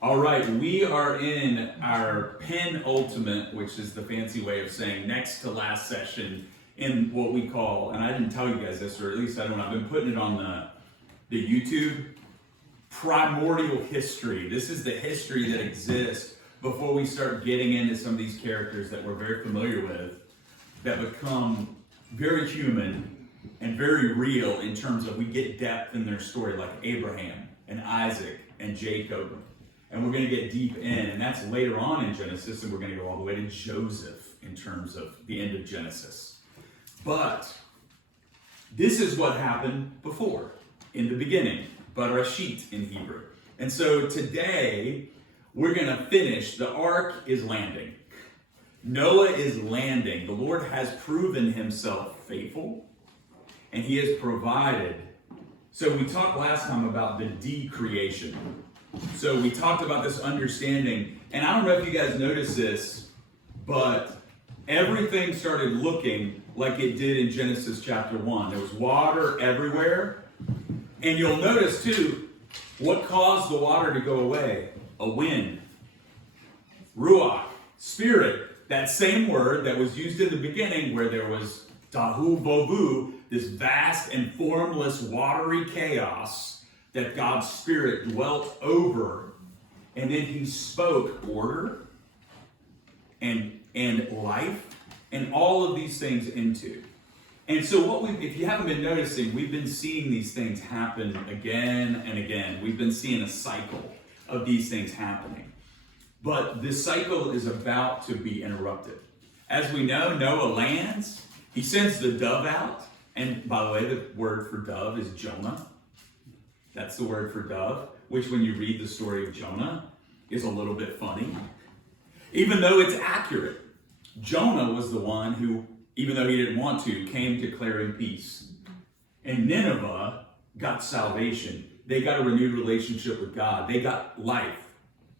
All right, we are in our penultimate, which is the fancy way of saying next to last session in what we call, and I didn't tell you guys this, or at least I don't know, I've been putting it on the YouTube, Primordial history. This is the history that exists before we start getting into some of these characters that we're very familiar with, that become very human and very real in terms of we get depth in their story, like Abraham and Isaac and Jacob. And we're going to get deep in, and that's later on in Genesis, and we're going to go all the way to Joseph in terms of the end of Genesis. But this is what happened before, in the beginning, Barashit in Hebrew. And so today, we're going to finish. The ark is landing. Noah is landing. The Lord has proven himself faithful, and he has provided. So we talked last time about the decreation. So we talked about this understanding, and I don't know if you guys noticed this, but everything started looking like it did in Genesis chapter 1. There was water everywhere, and you'll notice too, what caused the water to go away? A wind. Ruach, spirit, that same word that was used in the beginning where there was Tahu Bovu, this vast and formless watery chaos that God's Spirit dwelt over, and then he spoke order and life and all of these things into. And so if you haven't been noticing, we've been seeing these things happen again and again. We've been seeing a cycle of these things happening. But this cycle is about to be interrupted. As we know, Noah lands, he sends the dove out, and by the way, the word for dove is Jonah. That's the word for dove, which when you read the story of Jonah is a little bit funny. Even though it's accurate, Jonah was the one who, even though he didn't want to, came declaring peace. And Nineveh got salvation. They got a renewed relationship with God. They got life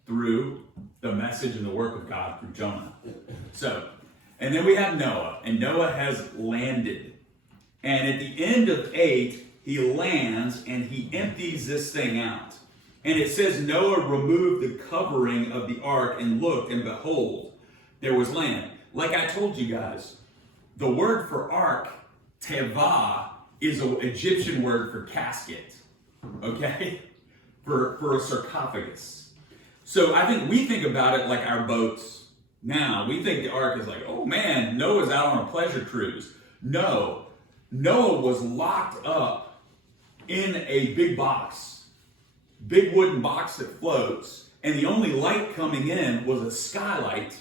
through the message and the work of God through Jonah. So, and then we have Noah, and Noah has landed. And at the end of 8, he lands and he empties this thing out. And it says Noah removed the covering of the ark and looked, and behold, there was land. Like I told you guys, the word for ark, teva, is an Egyptian word for casket. Okay? For a sarcophagus. So I think we think about it like our boats now. We think the ark is like, oh man, Noah's out on a pleasure cruise. No. Noah was locked up in a big box, big wooden box that floats, and the only light coming in was a skylight,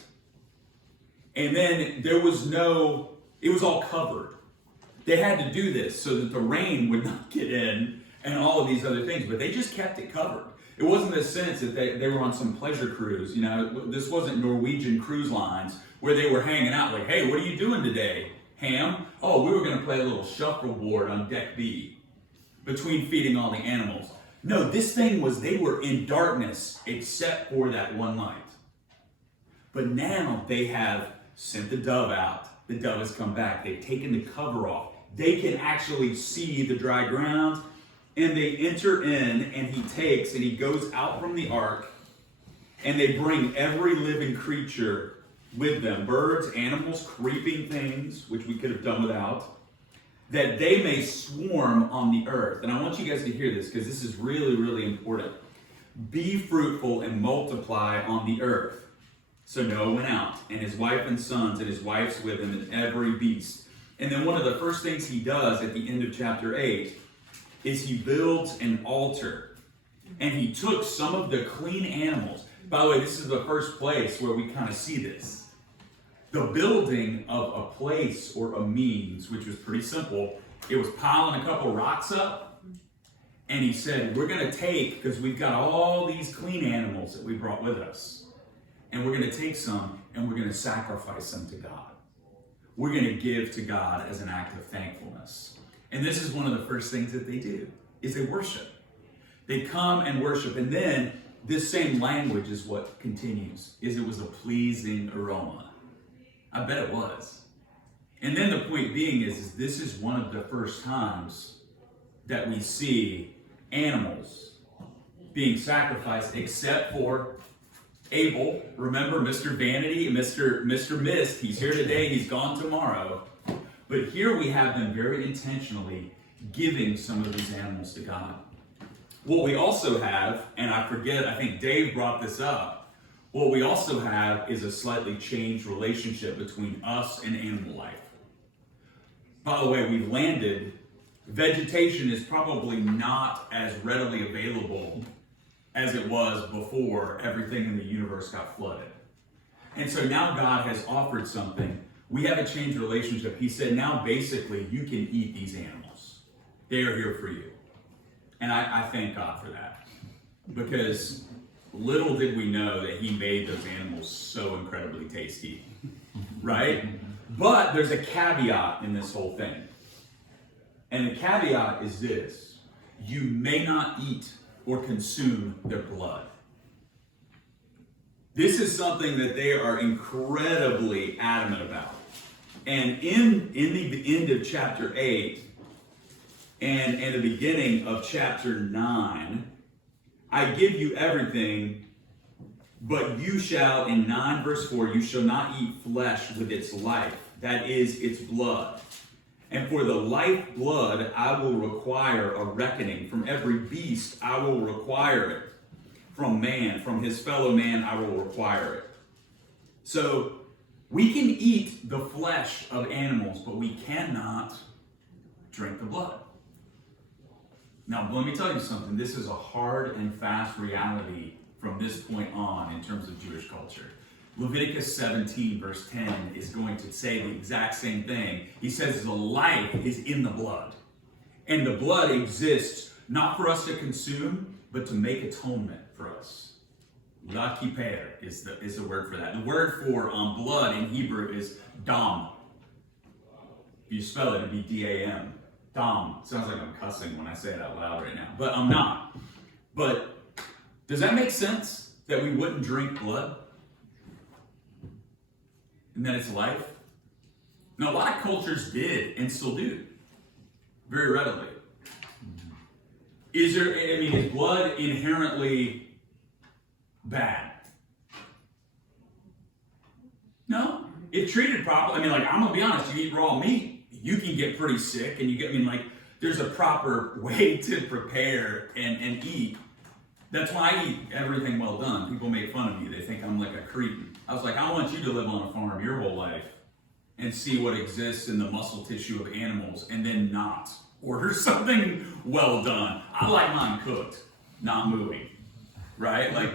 and then there was it was all covered. They had to do this so that the rain would not get in and all of these other things, but they just kept it covered. It wasn't the sense that they were on some pleasure cruise. You know, this wasn't Norwegian cruise lines where they were hanging out like, hey, what are you doing today, Ham? Oh, we were going to play a little shuffleboard on deck B between feeding all the animals. No, this thing was, they were in darkness except for that one light. But now they have sent the dove out. The dove has come back. They've taken the cover off. They can actually see the dry ground, and they enter in, and he goes out from the ark, and they bring every living creature with them, birds, animals, creeping things, which we could have done without, that they may swarm on the earth. And I want you guys to hear this because this is really, really important. Be fruitful and multiply on the earth. So Noah went out, and his wife and sons, and his wives with him, and every beast. And then one of the first things he does at the end of chapter 8 is he builds an altar. And he took some of the clean animals. By the way, this is the first place where we kind of see this. The building of a place or a means, which was pretty simple. It was piling a couple rocks up, and he said, we're going to take, because we've got all these clean animals that we brought with us, and we're going to take some, and we're going to sacrifice them to God. We're going to give to God as an act of thankfulness. And this is one of the first things that they do, is they worship. They come and worship, and then this same language is what continues, is it was a pleasing aroma. I bet it was. And then the point being is this is one of the first times that we see animals being sacrificed except for Abel. Remember, Mr. Vanity, Mr. Mist, he's here today, he's gone tomorrow. But here we have them very intentionally giving some of these animals to God. What we also have, and I think Dave brought this up, what we also have is a slightly changed relationship between us and animal life. By the way, we've landed, vegetation is probably not as readily available as it was before everything in the universe got flooded. And so now God has offered something. We have a changed relationship. He said, now basically you can eat these animals. They are here for you. And I thank God for that. Because little did we know that he made those animals so incredibly tasty. Right? But there's a caveat in this whole thing. And the caveat is this: you may not eat or consume their blood. This is something that they are incredibly adamant about. And in the end of chapter 8 and the beginning of chapter 9, I give you everything, but you shall, in 9 verse 4, you shall not eat flesh with its life, that is, its blood. And for the life blood I will require a reckoning. From every beast I will require it. From man, from his fellow man I will require it. So we can eat the flesh of animals, but we cannot drink the blood. Now let me tell you something. This is a hard and fast reality from this point on in terms of Jewish culture. Leviticus 17 verse 10 is going to say the exact same thing. He says the life is in the blood. And the blood exists not for us to consume, but to make atonement for us. La kiper is the word for that. The word for blood in Hebrew is dam. If you spell it, it'd be D-A-M. Dam. Sounds like I'm cussing when I say it out loud right now, but I'm not. But does that make sense that we wouldn't drink blood? And that it's life? Now, a lot of cultures did and still do, very readily. Is blood inherently bad? No. If treated properly, I'm gonna be honest, you eat raw meat, you can get pretty sick, and there's a proper way to prepare and eat. That's why I eat everything well done. People make fun of me. They think I'm like a cretin. I was like, I want you to live on a farm your whole life and see what exists in the muscle tissue of animals and then not order something well done. I like mine cooked, not moving, right?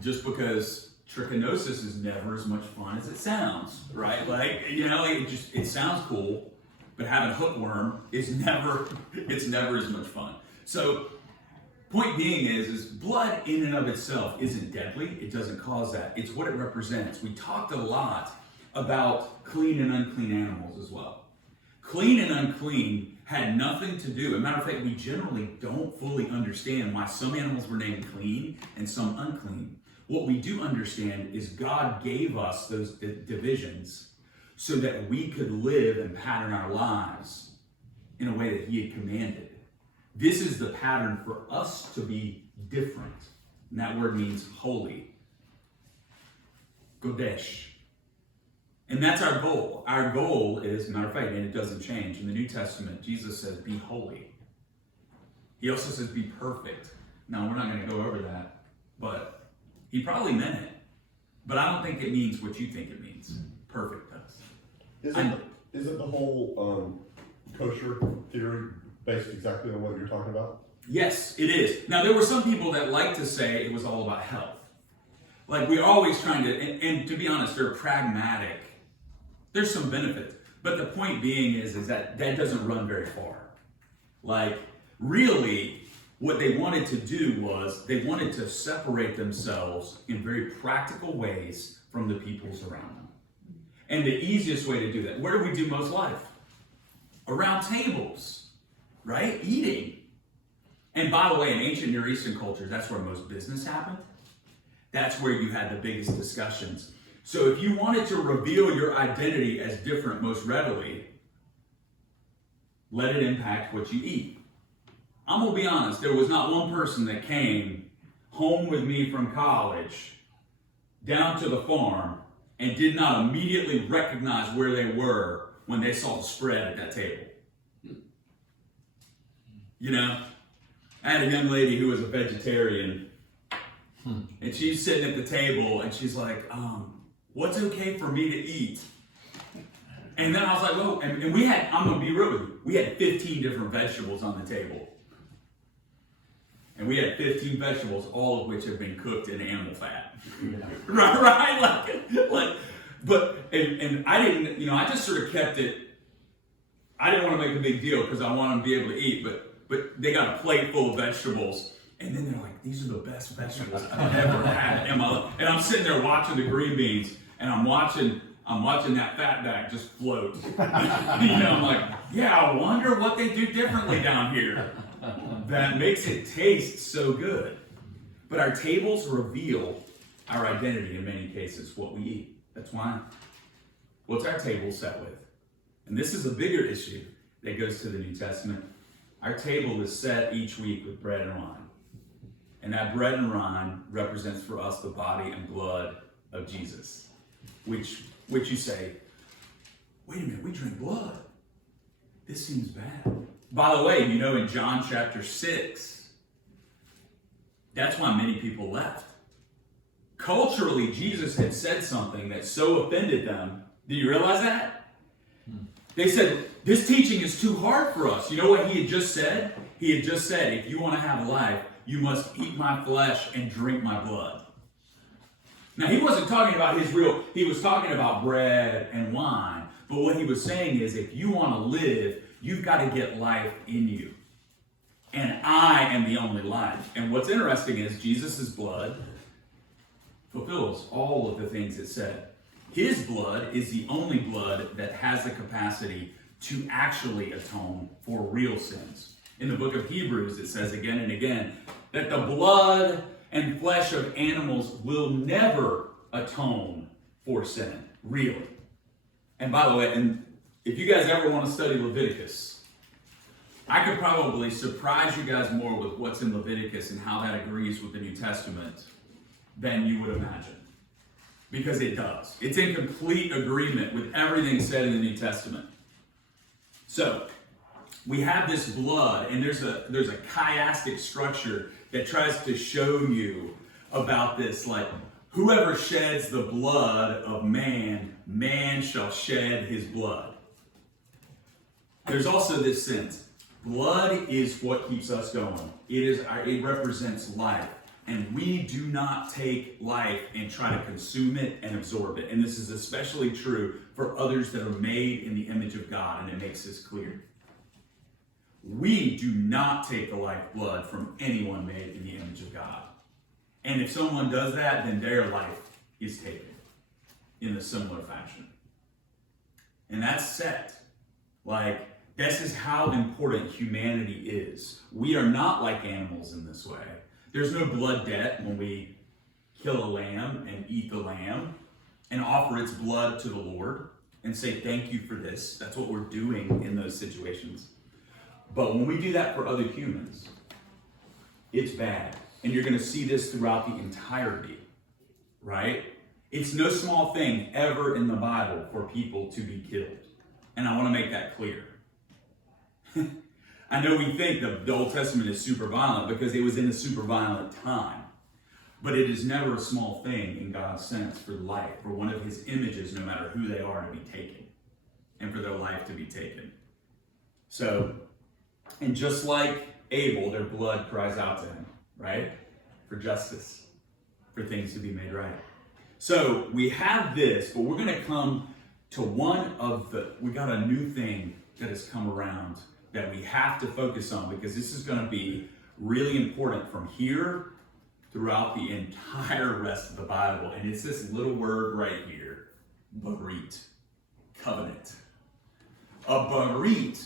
Just because trichinosis is never as much fun as it sounds, right? It sounds cool, but having hookworm is never as much fun. So, point being is blood in and of itself isn't deadly. It doesn't cause that. It's what it represents. We talked a lot about clean and unclean animals as well. Clean and unclean had nothing to do. As a matter of fact, we generally don't fully understand why some animals were named clean and some unclean. What we do understand is God gave us those divisions so that we could live and pattern our lives in a way that he had commanded. This is the pattern for us to be different. And that word means holy. Kodesh. And that's our goal. Our goal is, matter of fact, and it doesn't change. In the New Testament, Jesus says, be holy. He also says, be perfect. Now, we're not going to go over that, but he probably meant it. But I don't think it means what you think it means. Perfect does. Isn't the whole kosher theory based exactly on what you're talking about? Yes, it is. Now, there were some people that like to say it was all about health. We're always trying to, and to be honest, they're pragmatic. There's some benefits. But the point being is that doesn't run very far. Really, what they wanted to do was they wanted to separate themselves in very practical ways from the peoples around them. And the easiest way to do that, where do we do most life? Around tables. Right? Eating. And by the way, in ancient Near Eastern cultures, that's where most business happened. That's where you had the biggest discussions. So if you wanted to reveal your identity as different most readily, let it impact what you eat. I'm going to be honest, there was not one person that came home with me from college down to the farm and did not immediately recognize where they were when they saw the spread at that table. You know, I had a young lady who was a vegetarian, and she's sitting at the table, and she's like, what's okay for me to eat? And then I was like, well, and we had, I'm going to be real with you, we had 15 different vegetables on the table. And we had 15 vegetables, all of which have been cooked in animal fat. right? But I didn't, you know, I just sort of kept it, I didn't want to make a big deal because I wanted them to be able to eat, but they got a plate full of vegetables, and then they're like, these are the best vegetables I've ever had in my life. And I'm sitting there watching the green beans, and I'm watching that fat bag just float. You know, I'm like, yeah, I wonder what they do differently down here that makes it taste so good. But our tables reveal our identity in many cases, what we eat. That's why. What's our table set with? And this is a bigger issue that goes to the New Testament. Our table is set each week with bread and wine. And that bread and wine represents for us the body and blood of Jesus. Which you say, wait a minute, we drink blood. This seems bad. By the way, you know, in John chapter 6, that's why many people left. Culturally, Jesus had said something that so offended them. Do you realize that? They said, this teaching is too hard for us. You know what he had just said? He had just said, if you want to have life, you must eat my flesh and drink my blood. Now, he wasn't talking about he was talking about bread and wine. But what he was saying is, if you want to live, you've got to get life in you. And I am the only life. And what's interesting is Jesus' blood fulfills all of the things it said. His blood is the only blood that has the capacity to actually atone for real sins. In the book of Hebrews, it says again and again that the blood and flesh of animals will never atone for sin, really. And by the way, and if you guys ever want to study Leviticus, I could probably surprise you guys more with what's in Leviticus and how that agrees with the New Testament than you would imagine. Because it does. It's in complete agreement with everything said in the New Testament. So, we have this blood, and there's a chiastic structure that tries to show you about this, like, whoever sheds the blood of man, man shall shed his blood. There's also this sense. Blood is what keeps us going. It represents life. And we do not take life and try to consume it and absorb it. And this is especially true for others that are made in the image of God, and it makes this clear. We do not take the lifeblood from anyone made in the image of God. And if someone does that, then their life is taken in a similar fashion. And that's set. Like, this is how important humanity is. We are not like animals in this way. There's no blood debt when we kill a lamb and eat the lamb and offer its blood to the Lord and say thank you for this. That's what we're doing in those situations. But when we do that for other humans, it's bad. And you're going to see this throughout the entirety, right? It's no small thing ever in the Bible for people to be killed. And I want to make that clear. I know we think the Old Testament is super violent because it was in a super violent time. But it is never a small thing in God's sense for life, for one of his images, no matter who they are, to be taken. And for their life to be taken. So, and just like Abel, their blood cries out to him, right? For justice, for things to be made right. So, we have this, but we're going to come to we got a new thing that has come around that we have to focus on, because this is going to be really important from here throughout the entire rest of the Bible. And it's this little word right here, barit, covenant. A barit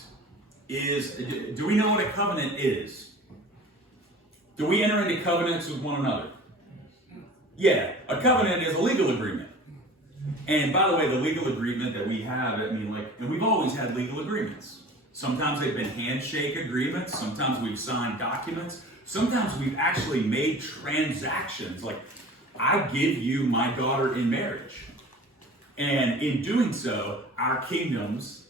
is, do we know what a covenant is? Do we enter into covenants with one another? Yeah, a covenant is a legal agreement. And by the way, the legal agreement that we have, and we've always had legal agreements. Sometimes they've been handshake agreements. Sometimes we've signed documents. Sometimes we've actually made transactions. Like, I give you my daughter in marriage. And in doing so, our kingdoms,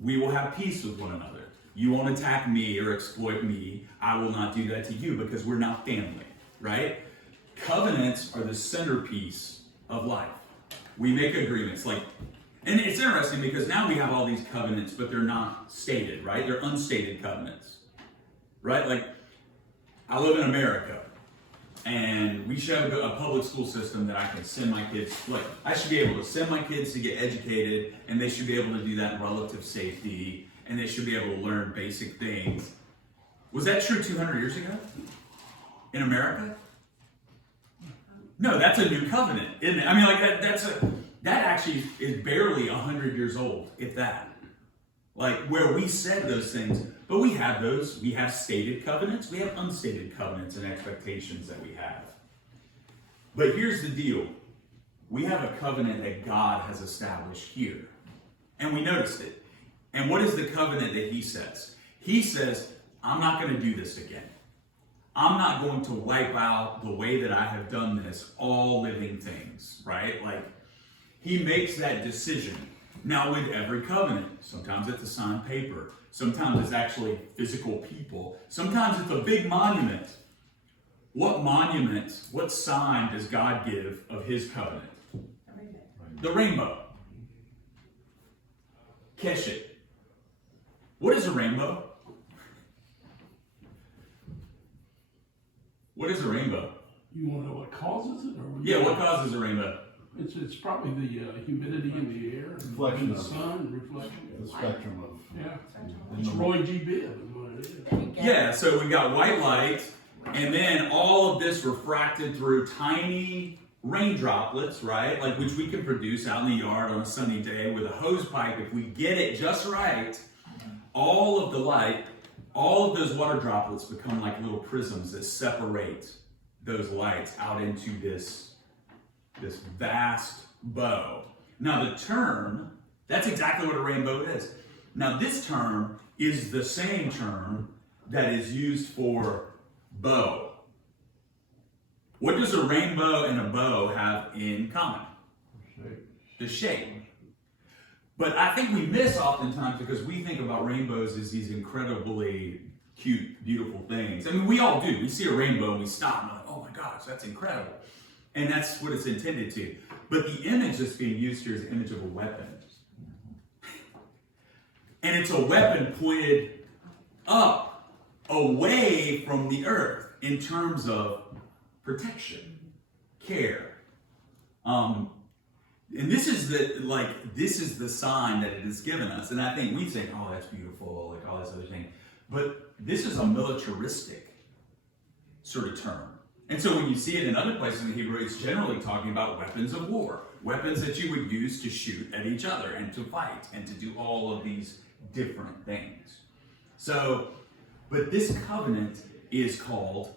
we will have peace with one another. You won't attack me or exploit me. I will not do that to you because we're not family, right? Covenants are the centerpiece of life. We make agreements, like, and it's interesting because now we have all these covenants, but they're not stated, right? They're unstated covenants, right? Like, I live in America, and we should have a public school system that I can send my kids, like, I should be able to send my kids to get educated, and they should be able to do that in relative safety, and they should be able to learn basic things. Was that true 200 years ago in America? No, that's a new covenant, isn't it? I mean, like, that actually is barely 100 years old, if that. Like, where we said those things, but we have those. We have stated covenants. We have unstated covenants and expectations that we have. But here's the deal. We have a covenant that God has established here. And we noticed it. And what is the covenant that he says? He says, I'm not going to do this again. I'm not going to wipe out the way that I have done this, all living things, right? Like, he makes that decision. Now, with every covenant, sometimes it's a signed paper. Sometimes it's actually physical people. Sometimes it's a big monument. What monument, what sign does God give of his covenant? The rainbow. Keshet. What is a rainbow? What is a rainbow? You want to know what causes it? Or Yeah, what causes a rainbow? It's probably the humidity in the air, Reflection and the of- sun, reflection. The spectrum of. Yeah, it's Roy G. Biv is what it is. Yeah, so we got white light, and then all of this refracted through tiny rain droplets, right? Like, which we can produce out in the yard on a sunny day with a hose pipe. If we get it just right, all of the light, all of those water droplets become like little prisms that separate those lights out into this vast bow. Now the term, that's exactly what a rainbow is. Now this term is the same term that is used for bow. What does a rainbow and a bow have in common? The shape. But I think we miss oftentimes because we think about rainbows as these incredibly cute, beautiful things. I mean, we all do. We see a rainbow and we stop and we're like, oh my gosh, that's incredible. And that's what it's intended to. But the image that's being used here is the image of a weapon. And it's a weapon pointed up, away from the earth in terms of protection, care. And this is the sign that it has given us. And I think we think, oh, that's beautiful, like all this other thing. But this is a militaristic sort of term. And so when you see it in other places in Hebrew, it's generally talking about weapons of war, weapons that you would use to shoot at each other and to fight and to do all of these different things. So, but this covenant is called,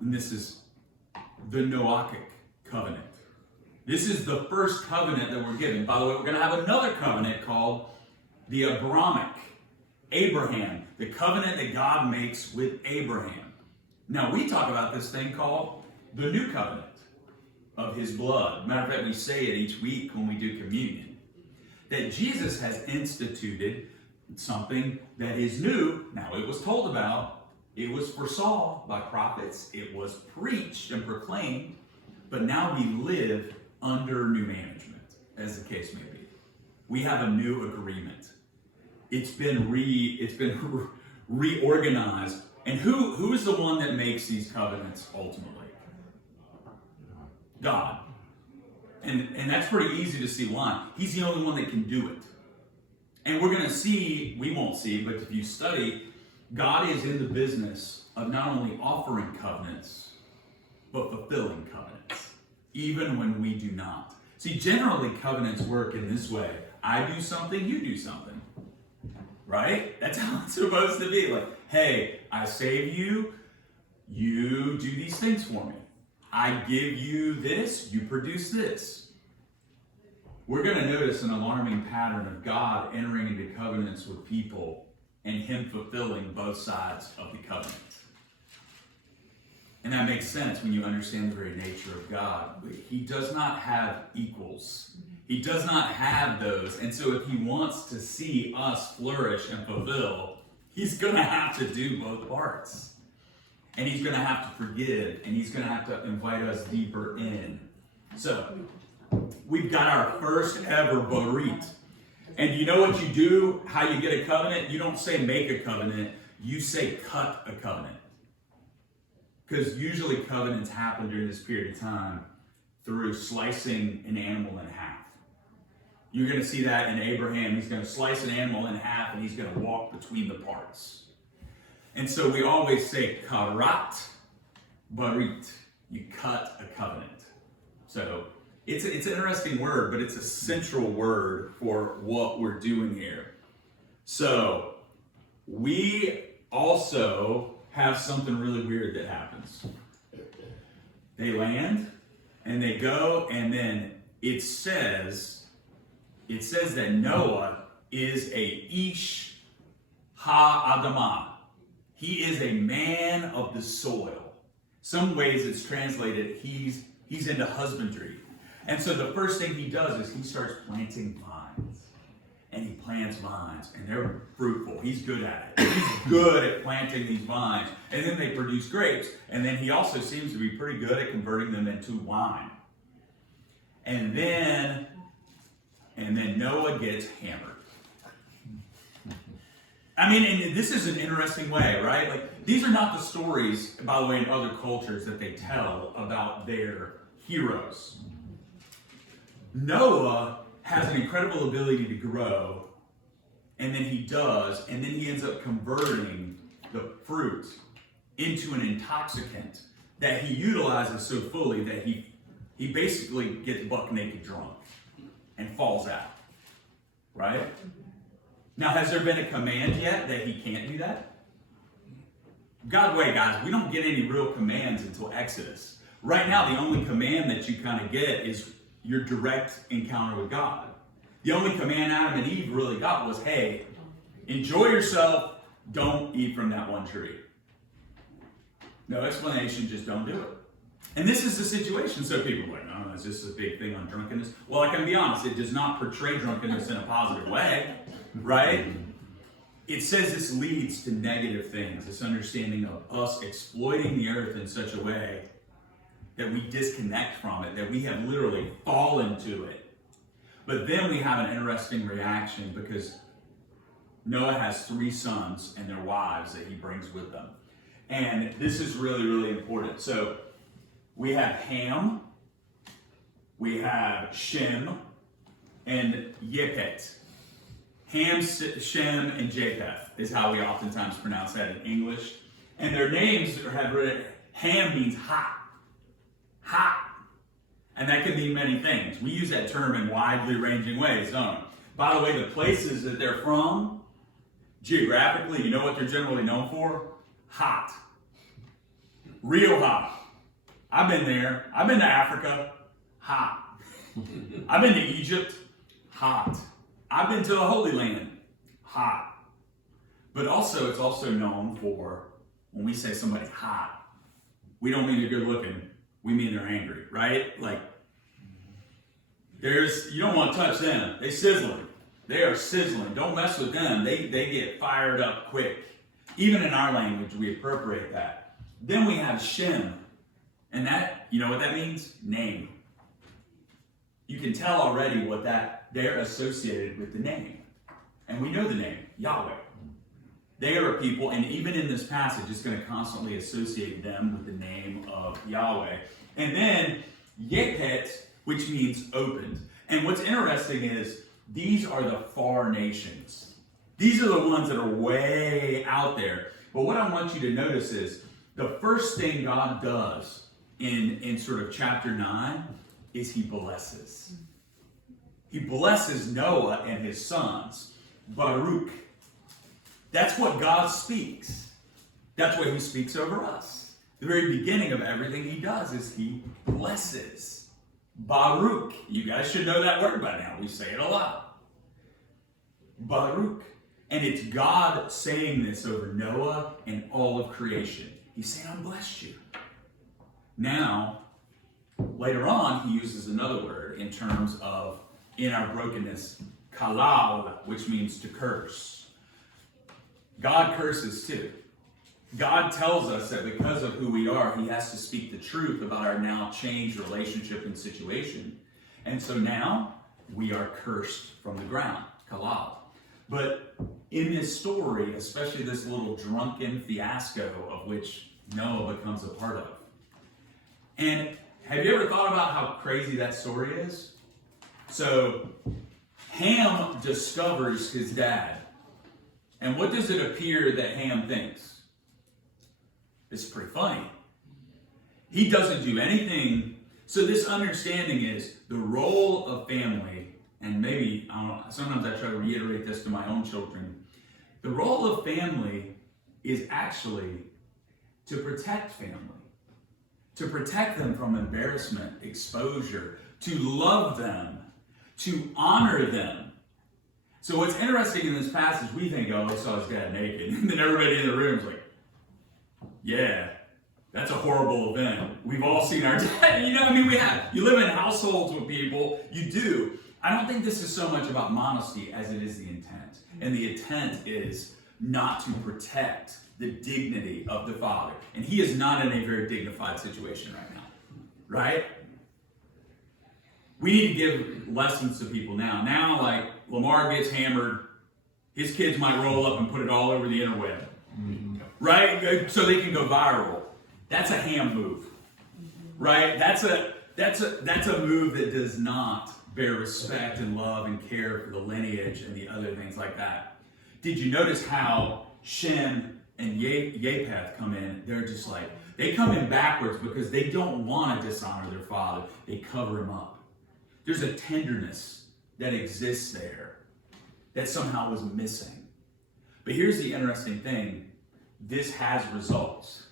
and this is the Noachic covenant. This is the first covenant that we're given. By the way, we're going to have another covenant called the Abrahamic, Abraham, the covenant that God makes with Abraham. Now, we talk about this thing called the New Covenant of his blood. Matter of fact, we say it each week when we do communion. That Jesus has instituted something that is new. Now, it was told about, it was foresaw by prophets, it was preached and proclaimed, but now we live under new management, as the case may be. We have a new agreement. It's been reorganized. And who is the one that makes these covenants ultimately? God. And that's pretty easy to see why. He's the only one that can do it. And we're going to see, we won't see, but if you study, God is in the business of not only offering covenants, but fulfilling covenants, even when we do not. See, generally covenants work in this way. I do something, you do something. Right? That's how it's supposed to be. Like, hey, I save you, you do these things for me. I give you this, you produce this. We're going to notice an alarming pattern of God entering into covenants with people and him fulfilling both sides of the covenant. And that makes sense when you understand the very nature of God. He does not have equals. He does not have those. And so if he wants to see us flourish and fulfill, he's going to have to do both parts. And he's going to have to forgive, and he's going to have to invite us deeper in. So, we've got our first ever Barit. And you know what you do, how you get a covenant? You don't say make a covenant, you say cut a covenant. Because usually covenants happen during this period of time through slicing an animal in half. You're going to see that in Abraham. He's going to slice an animal in half, and he's going to walk between the parts. And so we always say karat barit. You cut a covenant. So it's an interesting word, but it's a central word for what we're doing here. So we also have something really weird that happens. They land and they go, and then it says that Noah is a ish ha-adamah. He is a man of the soil. Some ways it's translated, he's into husbandry. And so the first thing he does is he starts planting vines. And he plants vines, and they're fruitful. He's good at it. He's good at planting these vines. And then they produce grapes. And then he also seems to be pretty good at converting them into wine. And then Noah gets hammered. I mean, and this is an interesting way, right? Like, these are not the stories, by the way, in other cultures that they tell about their heroes. Noah has an incredible ability to grow, and then he does, and then he ends up converting the fruit into an intoxicant that he utilizes so fully that he basically gets buck naked drunk and falls out, right? Now, has there been a command yet that he can't do that? God, wait, guys, we don't get any real commands until Exodus. Right now, the only command that you kind of get is your direct encounter with God. The only command Adam and Eve really got was, hey, enjoy yourself, don't eat from that one tree. No explanation, just don't do it. And this is the situation. So people are like, no, it's just a big thing on drunkenness. Well, I can be honest, it does not portray drunkenness in a positive way, right? It says this leads to negative things, this understanding of us exploiting the earth in such a way that we disconnect from it, that we have literally fallen to it. But then we have an interesting reaction because Noah has 3 sons and their wives that he brings with them. And this is really, really important. So we have Ham, we have Shem, and Yepet. Ham, Shem, and Japheth is how we oftentimes pronounce that in English. And their names have written, Ham means hot. Hot. And that can mean many things. We use that term in widely ranging ways, don't we? By the way, the places that they're from, geographically, you know what they're generally known for? Hot. Real hot. I've been there. I've been to Africa. Hot. I've been to Egypt. Hot. I've been to the Holy Land. Hot. But also, it's also known for, when we say somebody hot, we don't mean they're good looking. We mean they're angry, right? Like, you don't want to touch them. They sizzling. They are sizzling. Don't mess with them. They get fired up quick. Even in our language, we appropriate that. Then we have Shem. And that, you know what that means? Name. You can tell already what they're associated with the name. And we know the name, Yahweh. They are a people, and even in this passage, it's going to constantly associate them with the name of Yahweh. And then Yepet, which means opened. And what's interesting is these are the far nations. These are the ones that are way out there. But what I want you to notice is the first thing God does in sort of chapter 9 is he blesses. He blesses Noah and his sons. Baruch. That's what God speaks. That's what he speaks over us. The very beginning of everything he does is he blesses. Baruch. You guys should know that word by now. We say it a lot. Baruch. And it's God saying this over Noah and all of creation. He's saying, I'm blessed you. Now, later on, he uses another word in terms of, in our brokenness, kalal, which means to curse. God curses too. God tells us that because of who we are, he has to speak the truth about our now changed relationship and situation. And so now, we are cursed from the ground, kalal. But in this story, especially this little drunken fiasco of which Noah becomes a part of. And have you ever thought about how crazy that story is? So, Ham discovers his dad. And what does it appear that Ham thinks? It's pretty funny. He doesn't do anything. So this understanding is the role of family, and maybe, I don't know, sometimes I try to reiterate this to my own children. The role of family is actually to protect family. To protect them from embarrassment, exposure, to love them, to honor them. So what's interesting in this passage, we think, oh, he saw his dad naked. And then everybody in the room is like, yeah, that's a horrible event. We've all seen our dad. We have. You live in households with people, you do. I don't think this is so much about modesty as it is the intent. And the intent is not to protect the dignity of the father. And he is not in a very dignified situation right now. Right? We need to give lessons to people now. Now, like, Lamar gets hammered, his kids might roll up and put it all over the interweb. Right? So they can go viral. That's a Ham move. Right? That's a move that does not bear respect and love and care for the lineage and the other things like that. Did you notice how Shem and Japheth come in? They're just like, they come in backwards because they don't want to dishonor their father. They cover him up. There's a tenderness that exists there that somehow was missing. But here's the interesting thing. This has results.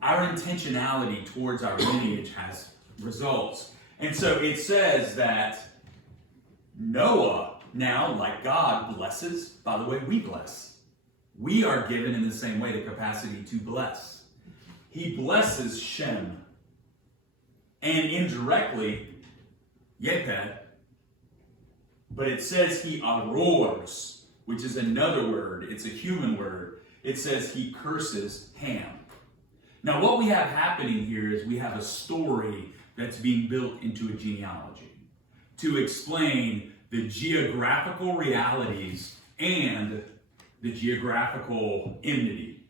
Our intentionality towards our lineage has results. And so it says that Noah now, like God, blesses. By the way, we bless. We are given in the same way the capacity to bless. He blesses Shem. And indirectly, Japheth. But it says he arors, which is another word. It's a human word. It says he curses Ham. Now what we have happening here is we have a story that's being built into a genealogy to explain the geographical realities and the geographical enmity,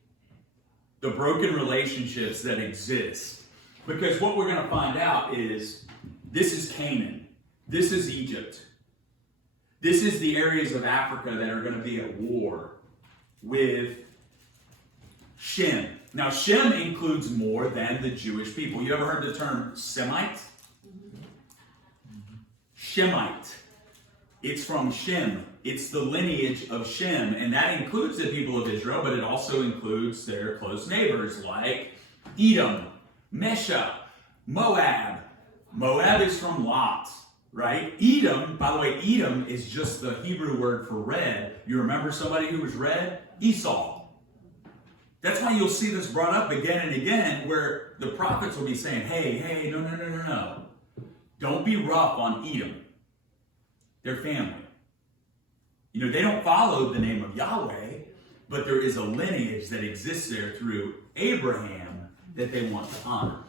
the broken relationships that exist. Because what we're going to find out is this is Canaan, this is Egypt, this is the areas of Africa that are going to be at war with Shem. Now, Shem includes more than the Jewish people. You ever heard the term Semite? Shemite. It's from Shem. It's the lineage of Shem, and that includes the people of Israel, but it also includes their close neighbors like Edom, Mesha, Moab. Moab is from Lot, right? Edom, by the way, Edom is just the Hebrew word for red. You remember somebody who was red? Esau. That's why you'll see this brought up again and again, where the prophets will be saying, hey, no. Don't be rough on Edom. They're family. They don't follow the name of Yahweh, but there is a lineage that exists there through Abraham that they want to honor.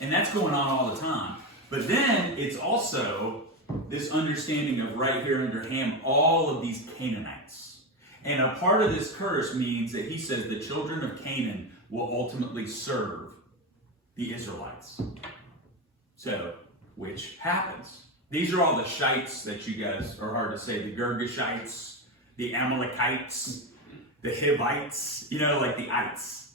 And that's going on all the time. But then it's also this understanding of right here under Ham, all of these Canaanites. And a part of this curse means that he says the children of Canaan will ultimately serve the Israelites. So, which happens. These are all the shites that you guys are hard to say. The Girgashites, the Amalekites, the Hivites, like the ites.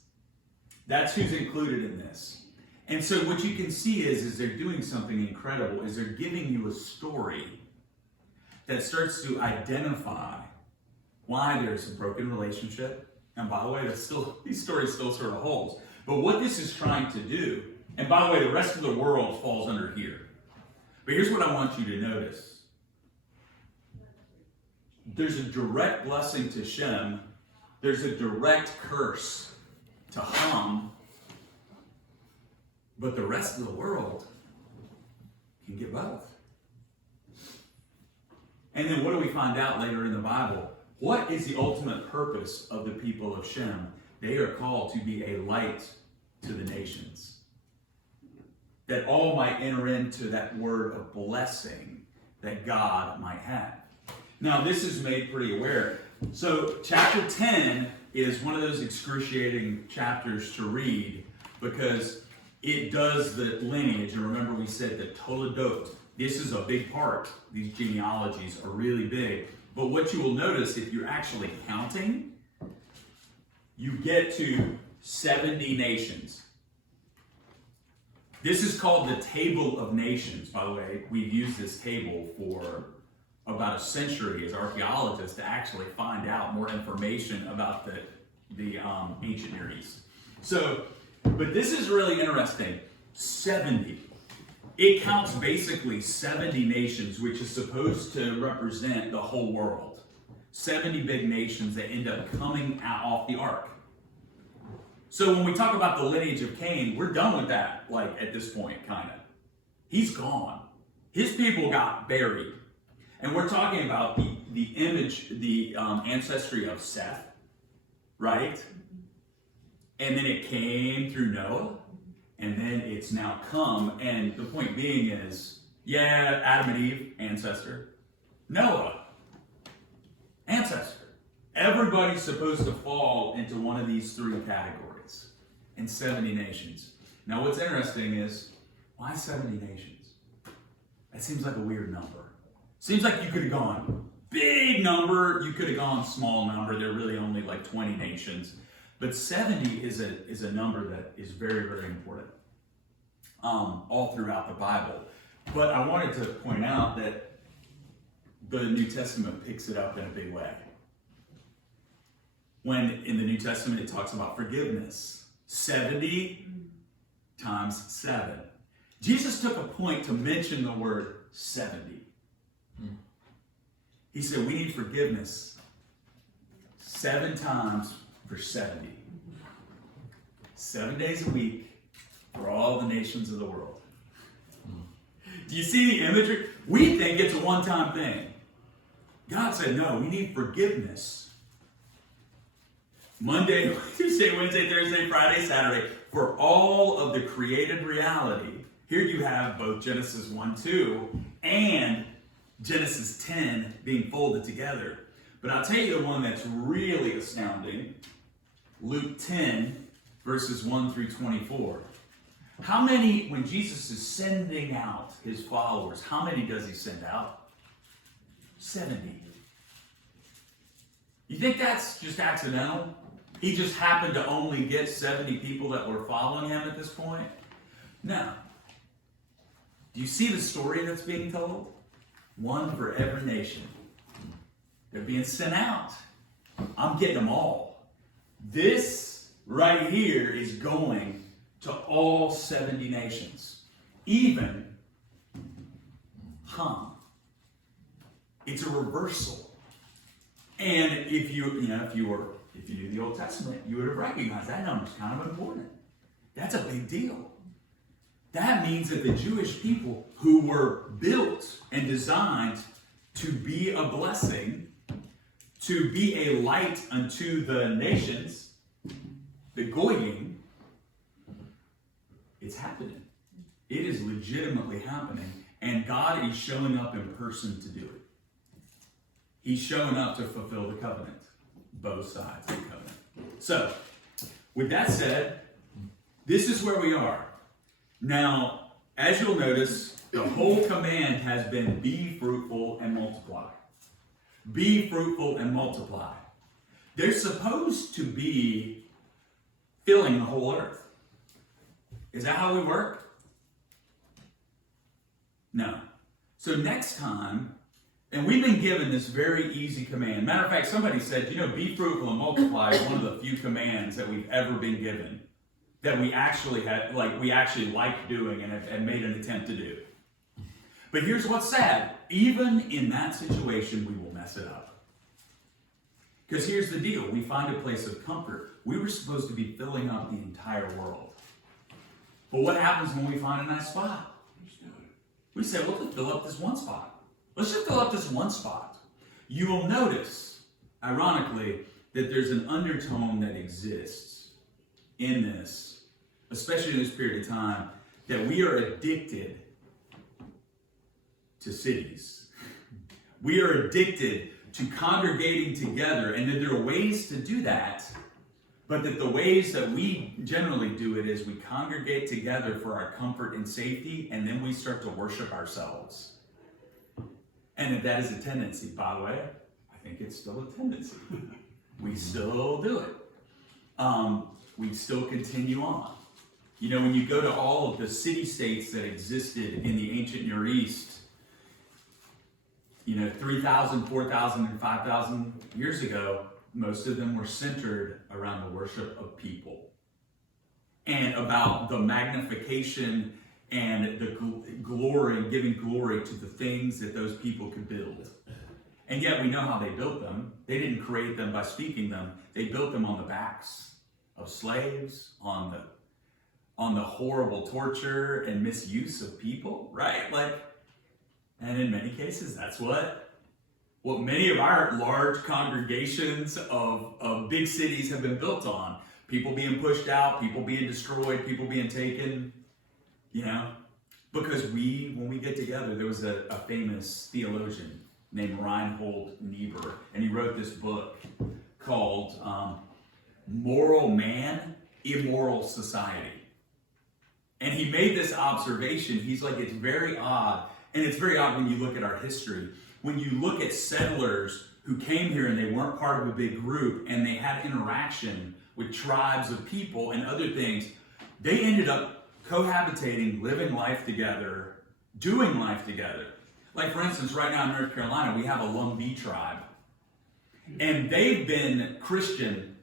That's who's included in this. And so what you can see is they're doing something incredible, is they're giving you a story that starts to identify why there's a broken relationship. And by the way, these stories still sort of holds. But what this is trying to do, and by the way, the rest of the world falls under here. But here's what I want you to notice. there's a direct blessing to Shem, there's a direct curse to Ham, but the rest of the world can get both. And then what do we find out later in the Bible? What is the ultimate purpose of the people of Shem? They are called to be a light to the nations, that all might enter into that word of blessing that God might have. Now, this is made pretty aware. So, chapter 10 is one of those excruciating chapters to read because it does the lineage. And remember, we said that Toledot, this is a big part. These genealogies are really big. But what you will notice if you're actually counting, you get to 70 nations. This is called the Table of Nations, by the way. We've used this table for about a century as archaeologists to actually find out more information about the ancient Near East. So, but this is really interesting. 70. It counts basically 70 nations, which is supposed to represent the whole world. 70 big nations that end up coming out off the ark. So when we talk about the lineage of Cain, we're done with that, like at this point, kind of. He's gone. His people got buried. And we're talking about the image, the ancestry of Seth, right? And then it came through Noah, and then it's now come. And the point being is, yeah, Adam and Eve, ancestor. Noah, ancestor. Everybody's supposed to fall into one of these three categories in 70 nations. Now, what's interesting is, why 70 nations? That seems like a weird number. Seems like you could have gone big number, you could have gone small number. There are really only like 20 nations. But 70 is a number that is very, very important all throughout the Bible. But I wanted to point out that the New Testament picks it up in a big way. When in the New Testament it talks about forgiveness, 70 times 7. Jesus took a point to mention the word 70. He said we need forgiveness 7 times for 70. 7 days a week for all the nations of the world. Do you see the imagery? We think it's a one-time thing. God said, no, we need forgiveness. Monday, Tuesday, Wednesday, Thursday, Friday, Saturday, for all of the created reality. Here you have both Genesis 1-2 and Genesis 10 being folded together. But I'll tell you the one that's really astounding. Luke 10, verses 1 through 24. How many, when Jesus is sending out his followers, how many does he send out? 70. You think that's just accidental? He just happened to only get 70 people that were following him at this point? No. Do you see the story that's being told? One for every nation. They're being sent out. I'm getting them all. This right here is going to all 70 nations. Even Ham. It's a reversal. And if you knew the Old Testament, you would have recognized that number's kind of important. That's a big deal. That means that the Jewish people who were built and designed to be a blessing, to be a light unto the nations, the Goyim, it's happening. It is legitimately happening. And God is showing up in person to do it. He's showing up to fulfill the covenant. Both sides of the covenant. So, with that said, this is where we are. Now, as you'll notice, the whole command has been be fruitful and multiply. Be fruitful and multiply. They're supposed to be filling the whole earth. Is that how we work? No. So next time, and we've been given this very easy command. Matter of fact, somebody said, be fruitful and multiply is one of the few commands that we've ever been given that we actually like doing and have made an attempt to do. But here's what's sad. Even in that situation, we will mess it up. Because here's the deal, we find a place of comfort. We were supposed to be filling up the entire world. But what happens when we find a nice spot? We say, well, let's fill up this one spot. Let's just fill up this one spot. You will notice, ironically, that there's an undertone that exists in this, especially in this period of time, that we are addicted to cities. We are addicted to congregating together, and that there are ways to do that, but that the ways that we generally do it is we congregate together for our comfort and safety, and then we start to worship ourselves. And if that is a tendency, by the way, I think it's still a tendency. We still do it. We still continue on. You know, when you go to all of the city-states that existed in the ancient Near East, 3,000, 4,000, and 5,000 years ago, most of them were centered around the worship of people and about the magnification and the glory, giving glory to the things that those people could build. And yet we know how they built them. They didn't create them by speaking them. They built them on the backs of slaves, on the horrible torture and misuse of people, right? And in many cases, that's what many of our large congregations of big cities have been built on. People being pushed out, people being destroyed, people being taken, because when we get together, there was a famous theologian named Reinhold Niebuhr, and he wrote this book called Moral Man, Immoral Society. And he made this observation. He's like, it's very odd. And it's very odd when you look at our history. When you look at settlers who came here and they weren't part of a big group and they had interaction with tribes of people and other things, they ended up cohabitating, living life together, doing life together. Like, for instance, right now in North Carolina, we have a Lumbee tribe. And they've been Christian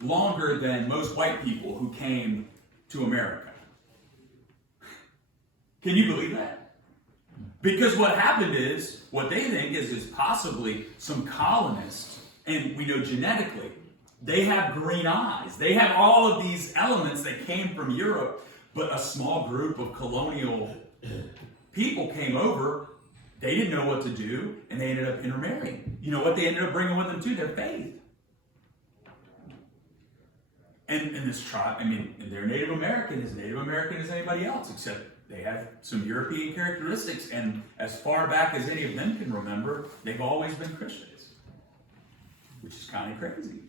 longer than most white people who came to America. Can you believe that? Because what happened is, what they think is possibly some colonists, and we know genetically, they have green eyes. They have all of these elements that came from Europe, but a small group of colonial people came over. They didn't know what to do, and they ended up intermarrying. You know what they ended up bringing with them too? Their faith. And this tribe, they're Native American as anybody else, except they have some European characteristics, and as far back as any of them can remember, they've always been Christians, which is kind of crazy,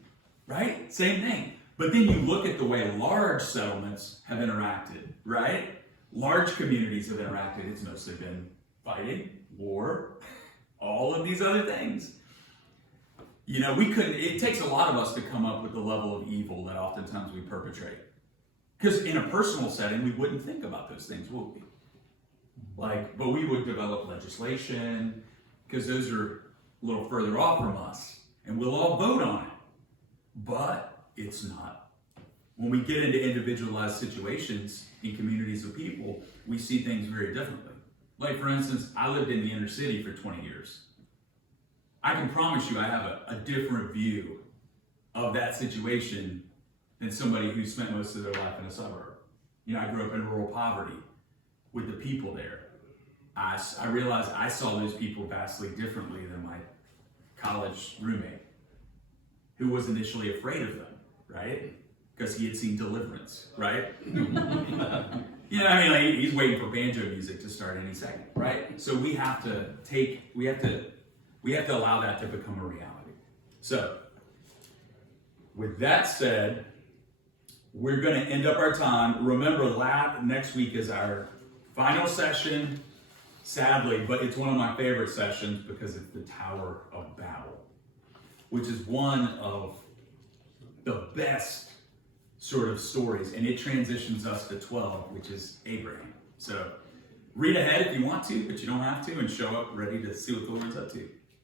right? Same thing. But then you look at the way large settlements have interacted, right? Large communities have interacted. It's mostly been fighting, war, all of these other things. It takes a lot of us to come up with the level of evil that oftentimes we perpetrate. Because in a personal setting, we wouldn't think about those things, would we? But we would develop legislation, because those are a little further off from us, and we'll all vote on it. But it's not. When we get into individualized situations in communities of people, we see things very differently. Like, for instance, I lived in the inner city for 20 years. I can promise you I have a different view of that situation than somebody who spent most of their life in a suburb. I grew up in rural poverty with the people there. I realized I saw those people vastly differently than my college roommate, who was initially afraid of them, right? Because he had seen Deliverance, right? He's waiting for banjo music to start any second, right? So we have to allow that to become a reality. So, with that said, we're going to end up our time. Remember, next week is our final session, sadly, but it's one of my favorite sessions because it's the Tower of Babel, which is one of the best sort of stories, and it transitions us to 12, which is Abraham. So read ahead if you want to, but you don't have to, and show up ready to see what the Lord's up to.